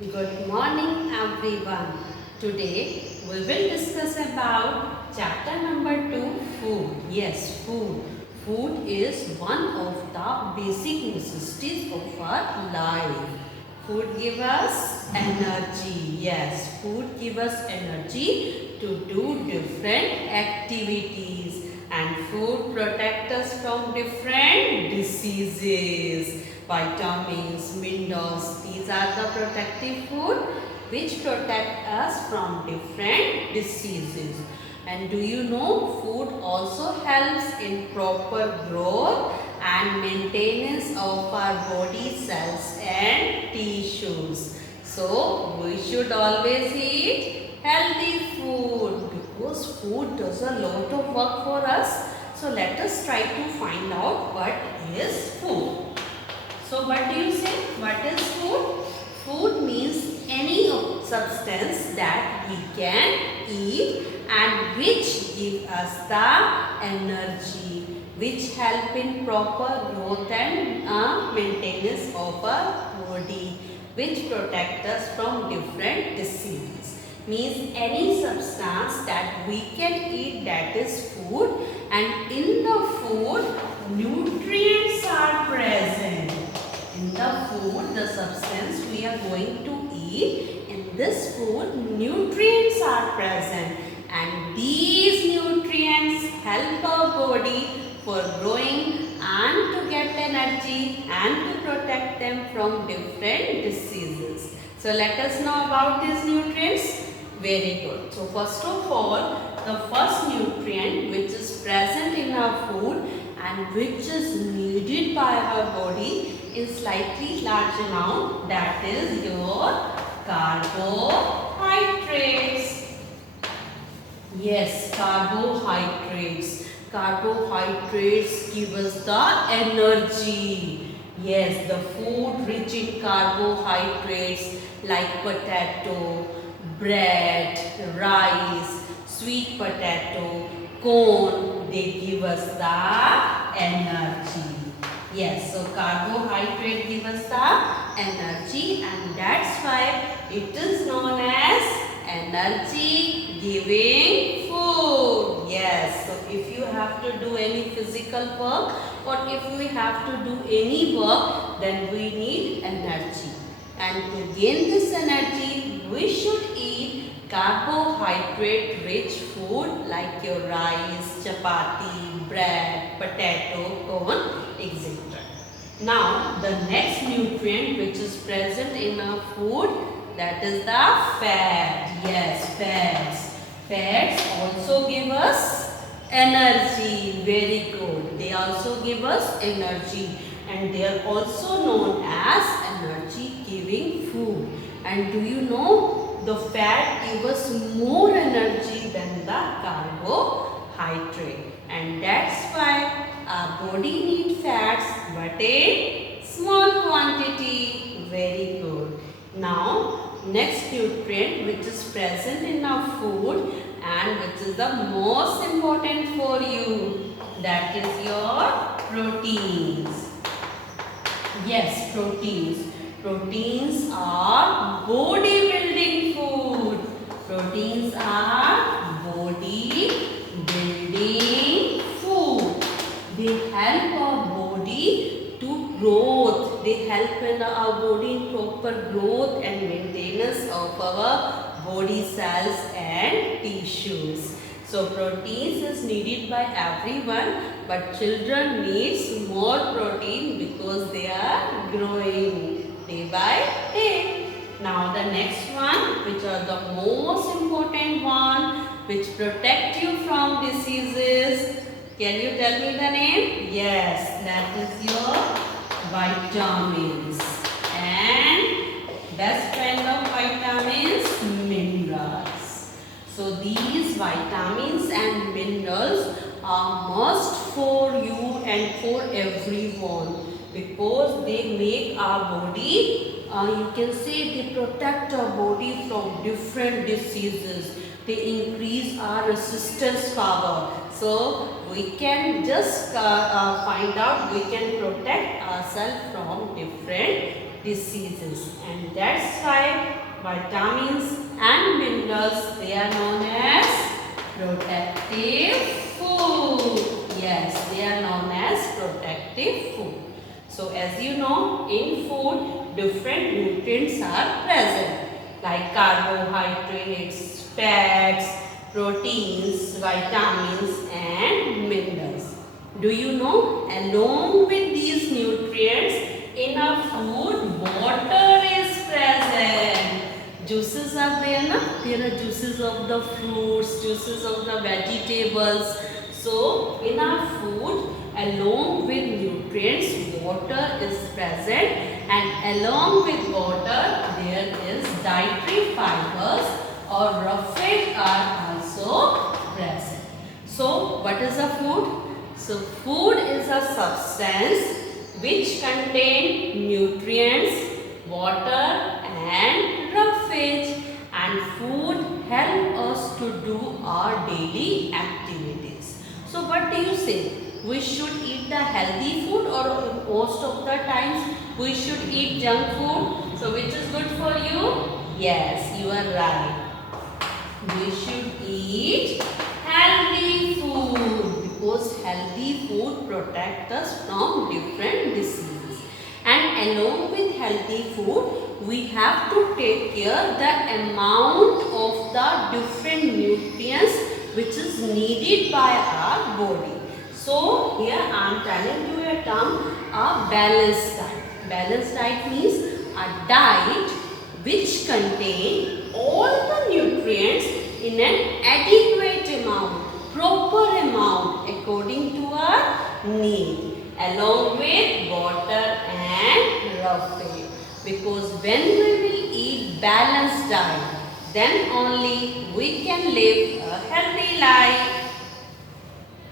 Good morning everyone. Today we will discuss about chapter number 2, food. Yes, food. Food is one of the basic necessities of our life. Food gives us energy. Yes, food gives us energy to do different activities, and food protects us from different diseases. Vitamins, minerals, these are the protective food which protect us from different diseases. And do you know food also helps in proper growth and maintenance of our body cells and tissues. So we should always eat healthy food because food does a lot of work for us. So let us try to find out what is food. So what do you say? What is food? Food means any substance that we can eat and which give us the energy, which help in proper growth and maintenance of our body, which protect us from different diseases. Means any substance that we can eat, that is food, and in the food nutrients are present. In the food, the substance we are going to eat, in this food nutrients are present, and these nutrients help our body for growing and to get energy and to protect them from different diseases. So let us know about these nutrients. Very good. So first of all, the first nutrient which is present in our food and which is needed by our body in slightly large amount, that is your carbohydrates. Yes, carbohydrates. Carbohydrates give us the energy. Yes, the food rich in carbohydrates like potato, bread, rice, sweet potato, corn, they give us the energy. Yes, so carbohydrate give us the energy, and that's why it is known as energy giving food. Yes, so if you have to do any physical work or if we have to do any work, then we need energy. And to gain this energy, we should eat carbohydrate rich food like your rice, chapati, bread, potato, corn, etc. Now the next nutrient which is present in our food, that is the fat. Yes, fats. Fats also give us energy. Very good. They also give us energy, and they are also known as energy giving food. And do you know the fat gives us more energy than the carbohydrate, and that's why our body needs fats but in small quantity. Very good. Now next nutrient which is present in our food and which is the most important for you, that is your proteins. Yes, proteins. Proteins are body building food. Proteins are body building food. They help our body to growth. They help in our body in proper growth and maintenance of our body cells and tissues. So proteins is needed by everyone, but children needs more protein because they are growing day by day. Now the next one, which are the most important one, which protect you from diseases. Can you tell me the name? Yes, that is your vitamins. And best friend of vitamins, minerals. So these vitamins and minerals are must for you and for everyone because they make our body, you can say they protect our body from different diseases. They increase our resistance power. So we can just find out, we can protect ourselves from different diseases. And that's why vitamins and minerals, they are known as protective food. Yes, they are known as protective food. So as you know, in food, different nutrients are present like carbohydrates, fats, proteins, vitamins and minerals. Do you know, along with these nutrients, in our food, water is present. Juices are there, na? There are juices of the fruits, juices of the vegetables. So, in our food, along with nutrients, water is present, and along with water, there is dietary fibers or roughage are also present. So, what is a food? So, food is a substance which contain nutrients, water and roughage, and food help us to do our daily activities. So what do you say? We should eat the healthy food, or most of the times we should eat junk food? So which is good for you? Yes, you are right. We should eat healthy food because healthy food protects us from different diseases. And along with healthy food, we have to take care the amount of the different nutrients which is needed by our body. So here I am telling you a term, a balanced diet. Balanced diet means a diet which contain all the nutrients in an adequate amount, proper amount according to our need, along with water and roughage. Because when we will eat balanced diet, then only we can live a healthy life.